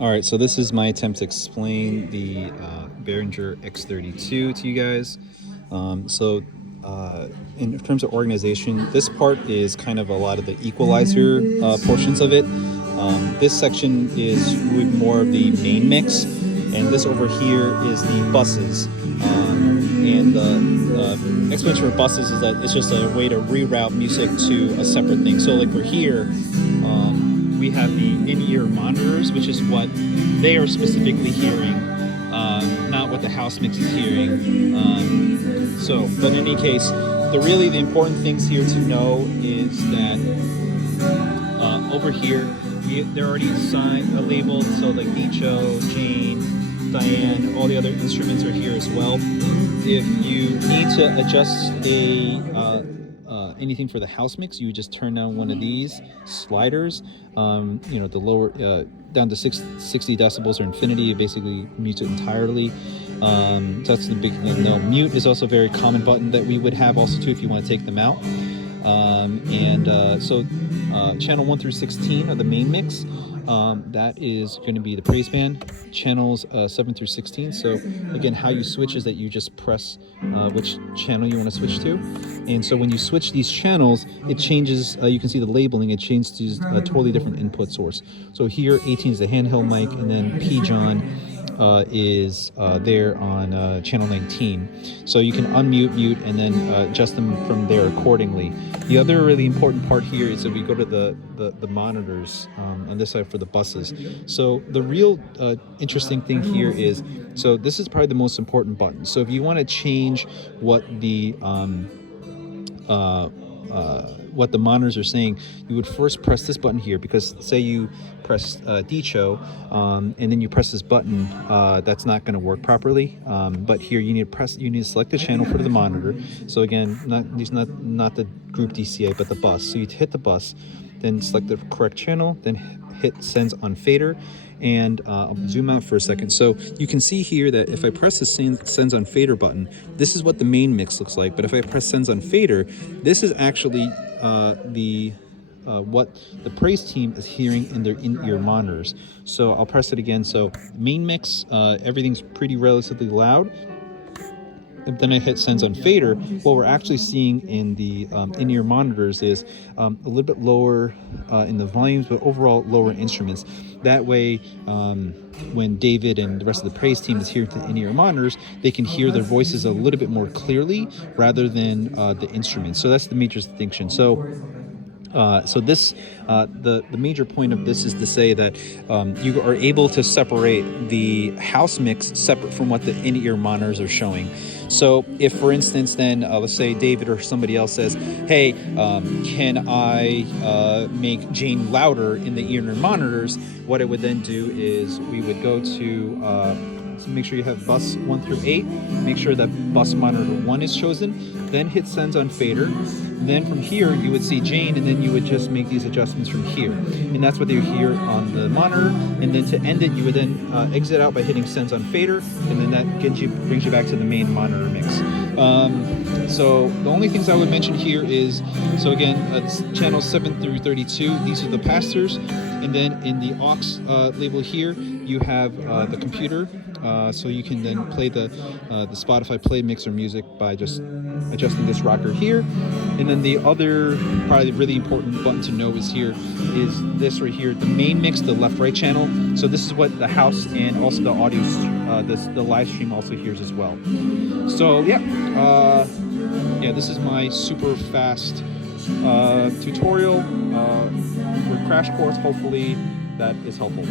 All right, so this is my attempt to explain the Behringer X32 to you guys. In terms of organization, this part is kind of a lot of the equalizer portions of it. This section is really more of the main mix, and this over here is the buses. And the explanation for buses is that it's just a way to reroute music to a separate thing. So like for here, we have the in-ear monitors, which is what they are specifically hearing, not what the house mix is hearing. But in any case, the important things here to know is that over here, they're already assigned, labeled, so like Nicho, Jane, Diane, all the other instruments are here as well. If you need to adjust anything for the house mix, you would just turn down one of these sliders. The lower down to 60 decibels or infinity, it basically mutes it entirely. That's the big thing. No, mute is also a very common button that we would have also too if you want to take them out. Channel 1 through 16 are the main mix. That is going to be the praise band. Channels 7 through 16. So again, how you switch is that you just press which channel you want to switch to. And so when you switch these channels, it changes, you can see the labeling, it changes to a totally different input source. So here 18 is the handheld mic, and then P John is there on channel 19. So you can unmute, mute, and then adjust them from there accordingly. The other really important part here is that we go to the monitors on this side for the buses. So the real interesting thing here is, so this is probably the most important button. So if you want to change what the monitors are saying, you would first press this button here, because say you press Dicho and then you press this button, that's not going to work properly. But here you need to select the channel for the monitor. So again, not the group DCA, but the bus. So you hit the bus, then select the correct channel, then hit sends on fader, and I'll zoom out for a second. So you can see here that if I press the sends on fader button, this is what the main mix looks like. But if I press sends on fader, this is actually what the praise team is hearing in their in-ear monitors. So I'll press it again. So main mix, everything's pretty relatively loud. And then I hit sends on fader. What we're actually seeing in the in-ear monitors is a little bit lower in the volumes, but overall lower instruments. That way, when David and the rest of the praise team is hearing the in-ear monitors, they can hear their voices a little bit more clearly rather than the instruments. So that's the major distinction. The major point of this is to say that you are able to separate the house mix separate from what the in-ear monitors are showing. So if, for instance, then let's say David or somebody else says, hey, can I make Jane louder in the ear monitors? What it would then do is we would go to so make sure you have bus 1 through 8, make sure that bus monitor 1 is chosen, then hit sends on fader. Then from here you would see Jane, and then you would just make these adjustments from here, and that's what they hear on the monitor. And then to end it, you would then exit out by hitting sends on fader, and then that brings you back to the main monitor mix. So the only things I would mention here is, so again, it's channels 7 through 32. These are the pass-throughs, and then in the aux label here, you have the computer. So you can then play the Spotify play mixer music by just adjusting this rocker here. And then the other probably really important button to know is this right here, the main mix, the left-right channel. So this is what the house and also the audio, the live stream also hears as well. So yeah, this is my super fast tutorial for Crash Course. Hopefully that is helpful.